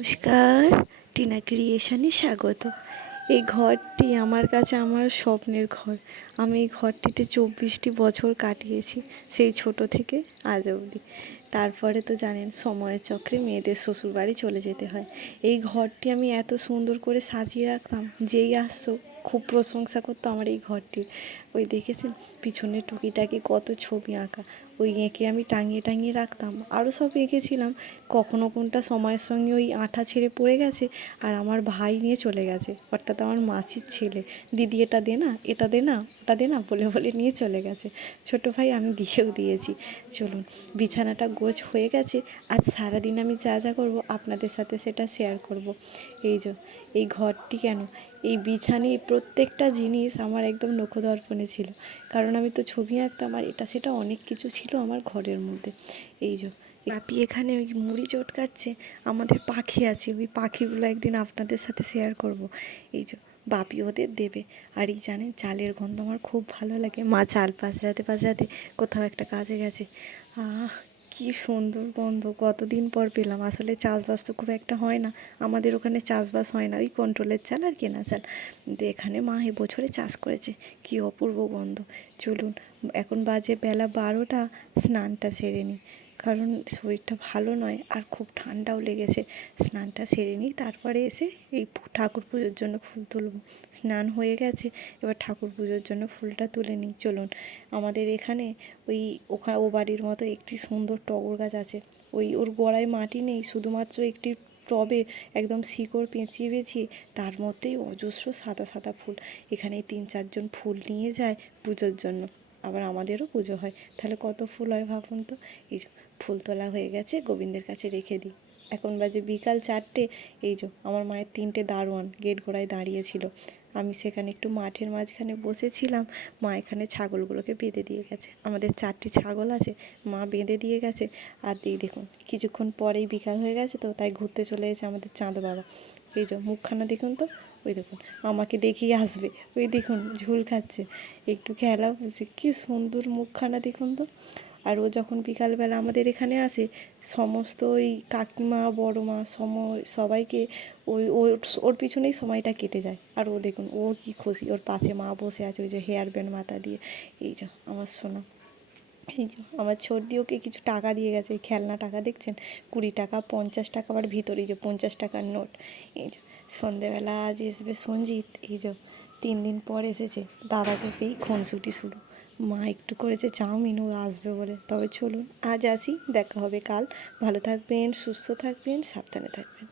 নমস্কার, টিনা ক্রিয়েশনে স্বাগত। এই ঘরটি আমার কাছে আমার স্বপ্নের ঘর। আমি এই ঘরটিতে চব্বিশটি বছর কাটিয়েছি, সেই ছোট থেকে আজ অবধি। তারপরে তো জানেন, সময়ের চক্রে মেয়েদের শ্বশুরবাড়ি চলে যেতে হয়। এই ঘরটি আমি এত সুন্দর করে সাজিয়ে রাখতাম, যেই আসতো খুব প্রশংসা করতো আমার এই ঘরটির। ওই দেখেছেন? পিছনে টুকিটাকি কত ছবি আঁকা। ওই এঁকে আমি টাঙিয়ে টাঙিয়ে রাখতাম। আরও সব এঁকেছিলাম। কখনো কোনটা সময়ের সঙ্গে ওই আঠা ছেড়ে পড়ে গেছে আর আমার ভাই নিয়ে চলে গেছে। অর্থাৎ আমার মাসির ছেলে। দিদি এটা দে না, এটা দে না, ওটা দে না বলে বলে নিয়ে চলে গেছে। ছোট ভাই আমি দিয়েও দিয়েছি। চলুন, বিছানাটা গোছ হয়ে গেছে। আজ সারাদিন আমি যা যা করব আপনাদের সাথে সেটা শেয়ার করব। এই যে, এই ঘরটি কেন? এই বিছানি প্রত্যেকটা জিনিস আমার একদম নখদর্পণে ছিল। কারণ আমি তো ছবি আঁকতাম আর এটা সেটা অনেক কিছু ছিল আমার ঘরের মধ্যে। এই যে পাপি এখানে ওই মুড়ি চটকাচ্ছে, আমাদের পাখি আছে, ওই পাখিগুলো একদিন আপনাদের সাথে শেয়ার করব। এই যে, বাপি ওদের দেবে। আর এই জানে চালের গন্ধ আমার খুব ভালো লাগে। মা চাল পাঁচরাতে পাঁচরাতে কোথাও একটা কাজে গেছে। আহ কি সুন্দর গন্ধ, কতদিন পর পেলাম। আসলে চাষবাস তো খুব একটা হয় না। আমাদের ওখানে চাষবাস হয় না। ওই কন্ট্রোলের চাল আর কেনা চাল। কিন্তু এখানে মা বছরে চাষ করেছে। কি অপূর্ব গন্ধ। চলুন, এখন বাজে বেলা বারোটা। স্নানটা সেরে নিই। কারণ শরীরটা ভালো নয় আর খুব ঠান্ডাও লেগেছে। স্নানটা সেরে নিই, তারপরে এসে এই ঠাকুর পুজোর জন্য ফুল তুলব। স্নান হয়ে গেছে, এবার ঠাকুর পুজোর জন্য ফুলটা তুলে নিই। চলুন, আমাদের এখানে ওই ওখা ও বাড়ির মতো একটি সুন্দর টগর গাছ আছে। ওই ওর গোড়ায় মাটি নেই, শুধুমাত্র একটি টবে একদম শিকড় পেঁচিয়ে পেঁচিয়ে তার মধ্যেই অজস্র সাদা সাদা ফুল। এখানে তিন চারজন ফুল নিয়ে যায় পুজোর জন্য। আবার আমাদেরও পুজো হয়। তাহলে কত ফুল হয় ভাবুন তো? এই ফুল তোলা হয়ে গেছে, গোবিন্দের কাছে রেখে দিই। এখন বাজে বিকাল চারটে, এই যে আমার মায়ের তিনটে দারোয়ান গেট ঘোড়ায় দাঁড়িয়েছিল। আমি সেখানে একটু মাঠের মাঝখানে বসেছিলাম, মা এখানে ছাগলগুলোকে বেঁধে দিয়ে গেছে। আমাদের চারটি ছাগল আছে, মা বেঁধে দিয়ে গেছে। আর দিই দেখুন, কিছুক্ষণ পরেই বিকাল হয়ে গেছে তো, তাই ঘুরতে চলে এসেছে আমাদের চাঁদ বাবা এই যে মুখখানা দেখুন তো ওই দেখুন, আমাকে দেখিয়ে আসবে। ওই দেখুন, ঝুল খাচ্ছে। একটু খেলা হচ্ছে কী সুন্দর মুখখানা দেখুন তো। আর ও যখন বিকালবেলা আমাদের এখানে আসে, সমস্ত ওই কাকিমা বড় মা সময় সবাইকে ওই ওর ওর পিছনেই সময়টা কেটে যায়। আর ও দেখুন, ও কি খুশি। ওর পাশে মা বসে আছে, ওই যে হেয়ার ব্যান্ড মাথা দিয়ে। এই যে, আমার সোনা। এই যে আমার ছর্দি ওকে কিছু টাকা দিয়ে গেছে খেলনা টাকা, দেখছেন? কুড়ি টাকা, পঞ্চাশ টাকা, আবার ভিতরে যে পঞ্চাশ টাকার নোট। এই যে সন্ধেবেলা আজ আসবে সঞ্জিত, এই যে তিন দিন পর এসেছে, দাদাকে পেয়েই খুনসুটি শুরু। মা একটু করেছে চাউমিন, ও আসবে বলে। তবে চলুন, আজ আসি, দেখা হবে কাল। ভালো থাকবেন, সুস্থ থাকবেন, সাবধানে থাকবেন।